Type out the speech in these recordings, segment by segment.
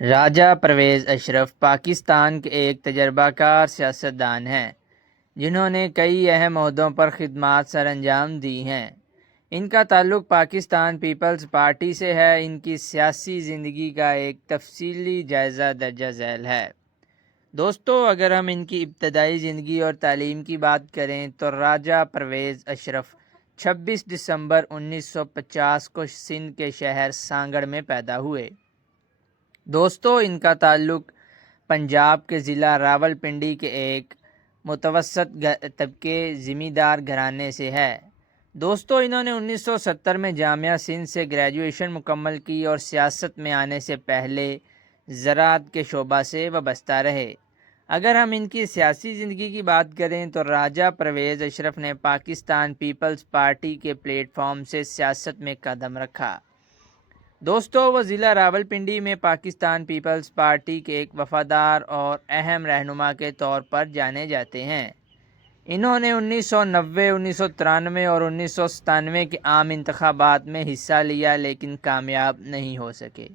راجہ پرویز اشرف پاکستان کے ایک تجربہ کار سیاستدان ہیں جنہوں نے کئی اہم عہدوں پر خدمات سر انجام دی ہیں۔ ان کا تعلق پاکستان پیپلز پارٹی سے ہے۔ ان کی سیاسی زندگی کا ایک تفصیلی جائزہ درج ذیل ہے۔ دوستو، اگر ہم ان کی ابتدائی زندگی اور تعلیم کی بات کریں تو راجہ پرویز اشرف 26 دسمبر 1950 کو سندھ کے شہر سانگڑ میں پیدا ہوئے۔ دوستو، ان کا تعلق پنجاب کے ضلع راولپنڈی کے ایک متوسط طبقے زمیندار گھرانے سے ہے۔ دوستو، انہوں نے 1970 میں جامعہ سندھ سے گریجویشن مکمل کی اور سیاست میں آنے سے پہلے زراعت کے شعبہ سے وابستہ رہے۔ اگر ہم ان کی سیاسی زندگی کی بات کریں تو راجہ پرویز اشرف نے پاکستان پیپلز پارٹی کے پلیٹ فارم سے سیاست میں قدم رکھا۔ دوستو، وہ ضلع راولپنڈی میں پاکستان پیپلز پارٹی کے ایک وفادار اور اہم رہنما کے طور پر جانے جاتے ہیں۔ انہوں نے 1990، 1993 اور 1997 کے عام انتخابات میں حصہ لیا لیکن کامیاب نہیں ہو سکے۔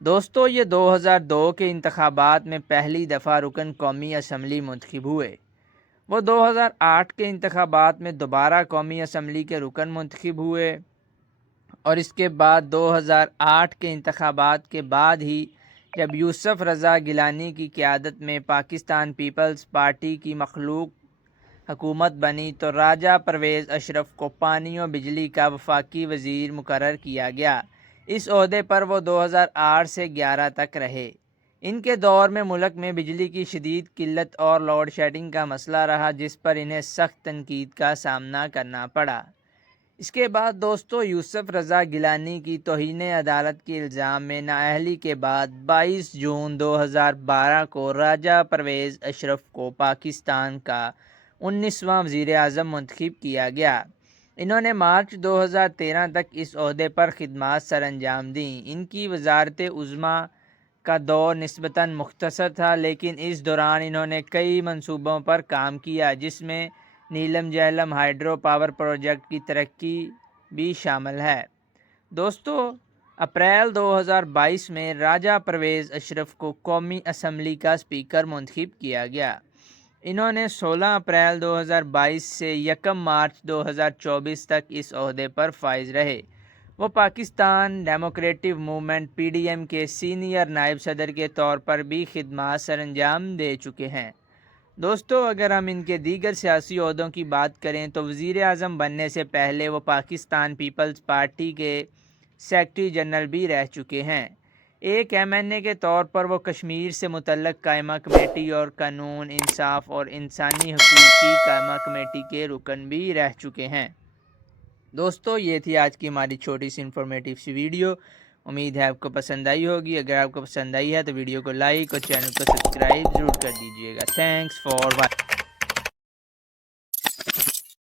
دوستو، یہ 2002 کے انتخابات میں پہلی دفعہ رکن قومی اسمبلی منتخب ہوئے۔ وہ 2008 کے انتخابات میں دوبارہ قومی اسمبلی کے رکن منتخب ہوئے اور اس کے بعد 2008 کے انتخابات کے بعد ہی جب یوسف رضا گیلانی کی قیادت میں پاکستان پیپلز پارٹی کی مخلوق حکومت بنی تو راجہ پرویز اشرف کو پانی و بجلی کا وفاقی وزیر مقرر کیا گیا۔ اس عہدے پر وہ 2008 سے 11 تک رہے۔ ان کے دور میں ملک میں بجلی کی شدید قلت اور لوڈ شیڈنگ کا مسئلہ رہا جس پر انہیں سخت تنقید کا سامنا کرنا پڑا۔ اس کے بعد دوستو، یوسف رضا گیلانی کی توہین عدالت کے الزام میں نااہلی کے بعد 22 جون 2012 کو راجہ پرویز اشرف کو پاکستان کا 19واں وزیر اعظم منتخب کیا گیا۔ انہوں نے مارچ 2013 تک اس عہدے پر خدمات سر انجام دیں۔ ان کی وزارت عظمیٰ کا دور نسبتاً مختصر تھا لیکن اس دوران انہوں نے کئی منصوبوں پر کام کیا جس میں نیلم جہلم ہائیڈرو پاور پروجیکٹ کی ترقی بھی شامل ہے۔ دوستو، اپریل 2022 میں راجہ پرویز اشرف کو قومی اسمبلی کا اسپیکر منتخب کیا گیا۔ انہوں نے 16 اپریل 2022 سے 1 مارچ 2024 تک اس عہدے پر فائز رہے۔ وہ پاکستان ڈیموکریٹک موومنٹ PDM کے سینئر نائب صدر کے طور پر بھی خدمات سر انجام دے چکے ہیں۔ دوستو، اگر ہم ان کے دیگر سیاسی عہدوں کی بات کریں تو وزیر اعظم بننے سے پہلے وہ پاکستان پیپلز پارٹی کے سیکرٹری جنرل بھی رہ چکے ہیں۔ ایک MNA کے طور پر وہ کشمیر سے متعلق قائمہ کمیٹی اور قانون، انصاف اور انسانی حقوق کی قائمہ کمیٹی کے رکن بھی رہ چکے ہیں۔ دوستو، یہ تھی آج کی ہماری چھوٹی سی انفارمیٹیو سی ویڈیو۔ امید ہے آپ کو پسند آئی ہوگی۔ اگر آپ کو پسند آئی ہے تو ویڈیو کو لائک اور چینل کو سبسکرائب ضرور کر دیجیے گا۔ Thanks for watching.